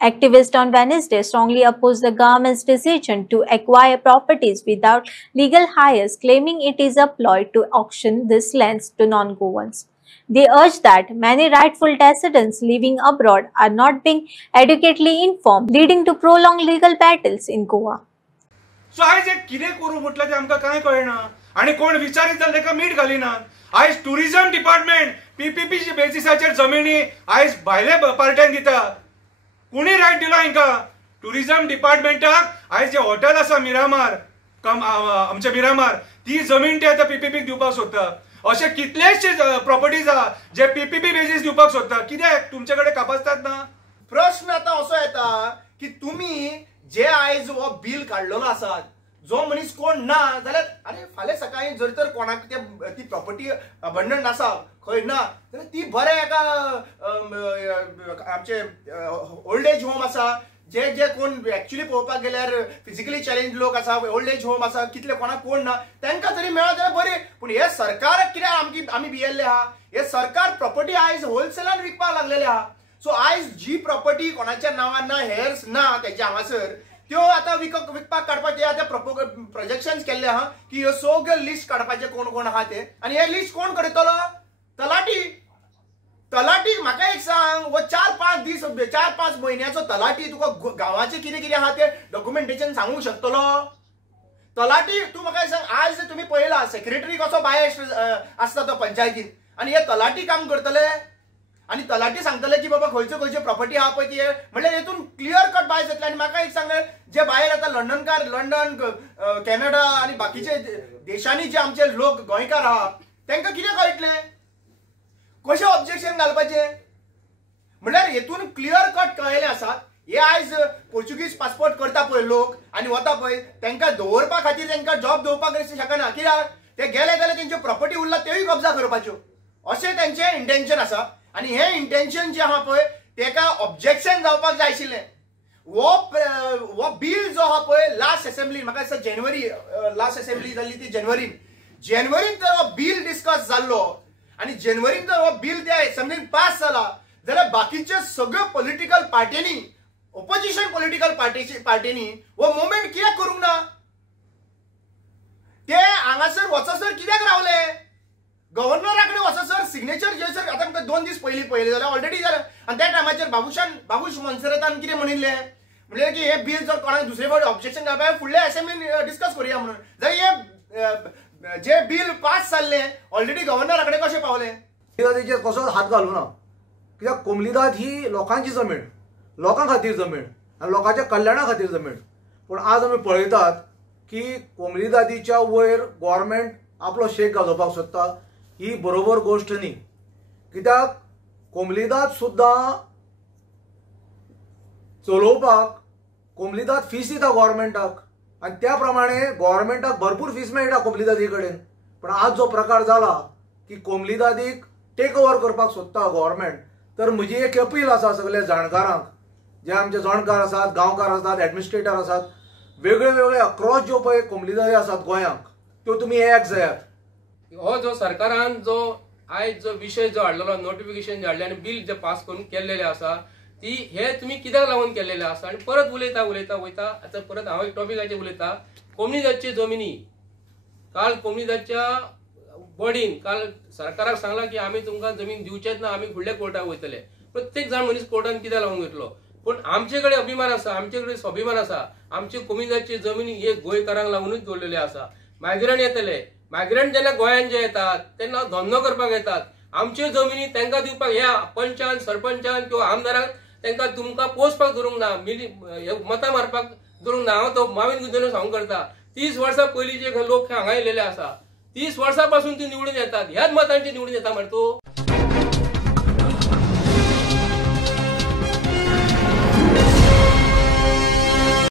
Activists on Wednesday strongly opposed the government's decision to acquire properties without legal hires, claiming it is a ploy to auction these lands to non-Goans. They urge that many rightful residents living abroad are not being adequately informed, leading to prolonged legal battles in Goa. सो आयज एक कितें करूं म्हटलं ते आमकां कांय कळना आनी कोण विचारीत जाल्यार ताका मीठ घालिनात। आयज टुरिझम डिपार्टमेंट पीपीपी बेसिसाचेर जमिनी आयज भायले पार्ट्यांक दिता। कुणी रायट दिला हांकां? टुरिझम डिपार्टमेंटाक आयज जे हॉटेल आसा मिरामार आमचे मिरामार ती जमीन ते आतां पीपीपीक दिवपाक सोदता। अशे कितलेशे प्रॉपर्टीज आहा जे पीपीपी बेसीस दिवपाक सोदता। कित्याक तुमचे कडेन कापासतात ना? प्रश्न आता असो येता की तुम्ही जे आयज हो बिल काढलेलो आसात जो मनीस कोण ना जाल्यार अरे फाल्यां सकाळी जर तर कोणाक ती प्रॉपर्टी अबंडंट आसा खंय ना जाल्यार ती बरे एका आमचे ओल्ड एज होम आसा जे जे कोण एक्चुअली पळोवपाक गेल्यार फिजिकली चॅलेंज लोक आसा ओल्ड एज होम आसा कितले कोणाक कोण ना तांकां जरी मेळत जाल्यार बरें। पूण हे सरकार कित्याक आमी भियेल्ले आहा? हे सरकार प्रॉपर्टी आयज होलसेलान विकपाक लागलेले आहा। सो आयज जी प्रॉपर्टी कोणाच्या नावान ना हेर्स ना त्याच्या हांगासर त्यो आता विकपाक काडपाचे आता प्रोजेक्शन्स केल्ले आहा की ह्यो सगळ्यो लिस्ट काडपाचे कोण कोण आहा ते आनी हे लिस्ट कोण करतलो? तलाटी। तलाटी म्हाका एक सांग वो 4-5 दीस 4-5 म्हयन्याचो तलाटी तुका गांवाचे कितें कितें आहा ते डॉक्युमेंटेशन सांगूंक शकतलो? तलाटी तूं म्हाका सांग आज तुम्ही पळयला सेक्रेटरी कसो बायस आसता तो पंचायतीन आनी हे तलाटी काम करतले आणि तलाटी सांगतले की बाबा खंयच्यो खंयच्यो प्रॉपर्टी आहा पळय ती म्हणजे हेतून क्लियर कट बाय जातले। आनी म्हाका एक सांग जे भायर आता लंडन कॅनडा आणि बाकीचे देशांनी जे आमचे लोक गोंयकार आहा तांकां कितें कळटले? कशें ऑब्जेक्शन घालपाचे? म्हळ्यार हेतून क्लियर कट कळयले आसात। हे आयज पोर्चुगीज पासपोर्ट करता पळय लोक आनी वता पळय तांकां दवरपा खातीर तांकां जॉब दिवपाक शकना। कित्याक ते गेले जाल्यार तेंच्यो प्रॉपर्टी उरला त्योय कब्जा करपाच्यो अशें तेंचें इंटेन्शन आसा। आणि हे इंटेन्शन जे आहा पळय तेका ऑब्जेक्शन जावपाक जाय आशिल्लें। वो बिल जो आहा पळय लास्ट असेंब्ली म्हाका दिसता जानेवारी लास्ट असेंब्ली जाल्ली ती जानेवारीन जर हो बिल डिस्कस जाल्लो आनी जानेवारीन जर हो बिल त्या असेंब्लीन पास जाला जाल्यार बाकीचे सगळ्यो पॉलिटिकल पार्टीनी ऑपोजिशन पॉलिटिकल पार्टीनी हो मुवमेंट कित्याक करूंक ना? ते हांगासर वचसर कित्याक रावले? गव्हर्नराकडे वचसर सिग्नेचर घेसर आता आमकां 2 दीस पयलीं पळयलें जाल्यार ऑलरेडी जालें आनी त्या टायमाचेर बाबूश मनसरतान कितें म्हणिल्लें म्हणलें की हे बिल जर कोणाक दुसरे फावटी ऑब्जेक्शन घालपाक फुडल्या असेंब्लीन डिस्कस करुया म्हणून। जाल्यार हे जे बिल पास जाल्लें ऑलरेडी गव्हर्नराकडे कशें पावलें? कोमलीदादीचेर कसोच हात घालूं ना कित्याक कोमलीदाद ही लोकांची जमीन लोकां खातीर जमीन आनी लोकांच्या कल्याणा खातीर जमीन। पूण आज आमी पळयतात की कोमलीदादीच्या वयर गव्हर्नमेंट आपलो शेक घालोवपाक सोदता। ही बरोबर गोष्ट न्ही कित्याक कोमलीदाद सुद्दां चलोवपाक कोमलीदाद फीस दिता गव्हर्नमेंटाक आनी त्या प्रमाणे गव्हर्नमेंटाक भरपूर फीस मेळटा कोमलीदादी कडेन। पण आज जो प्रकार जाला की कोमलीदादीक टेक ओवर करपाक सोदता गव्हर्नमेंट तर म्हजी एक अपील आसा सगळ्या जाणकारांक जे आमचे जाणकार आसात गांवकार आसात एडमिनिस्ट्रेटर आसात वेगळे वेगळे अक्रॉस ज्यो पळय कोमलीदादी आसात गोंयांक त्यो तुमी एक जायात। हो जो सरकारान जो आयज जो विषय जो हाडलेलो नोटिफिकेशन जे हाडले आनी बिल जे पास करून केल्लेले आसा ती हे तुमी कित्याक लागून केल्लेले आसा? आनी परत उलयता वयता आतां परत हांव एक टॉपिकाचेर उलयता। कोमलीदादचे जमिनी काल कोमलीदादच्या बॉडीन काल सरकाराक सांगला की आमी तुमकां जमीन दिवचेच ना आमी फुडल्या कोर्टाक वयतले। प्रत्येक जाण मनीस कोर्टान कित्याक लागून वयतलो? पूण आमचे कडेन अभिमान आसा आमचे कडेन स्वाभिमान आसा। आमचे कोमलीदादचे जमिनी हे गोंयकारांक लागूनच दवरलेले आसा। मायग्रंट येतले मायग्रंट जेन्ना गोंयान जे येतात तेन्ना धंदो करपाक येतात आमच्यो जमिनी तांकां दिवपाक ह्या पंचान सरपंचान किंवा आमदाराक तांकां तुमकां पोसपाक धरूंक ना मतां मारपाक धरूंक ना। हांव तो मावीन गुंजन सांगूंक करता 30 वर्सां पयलींचे लोक हांगा येयलेले आसा 30 वर्सां पासून ती निवडून येतात ह्याच मतांची निवडून येता मरे तूं।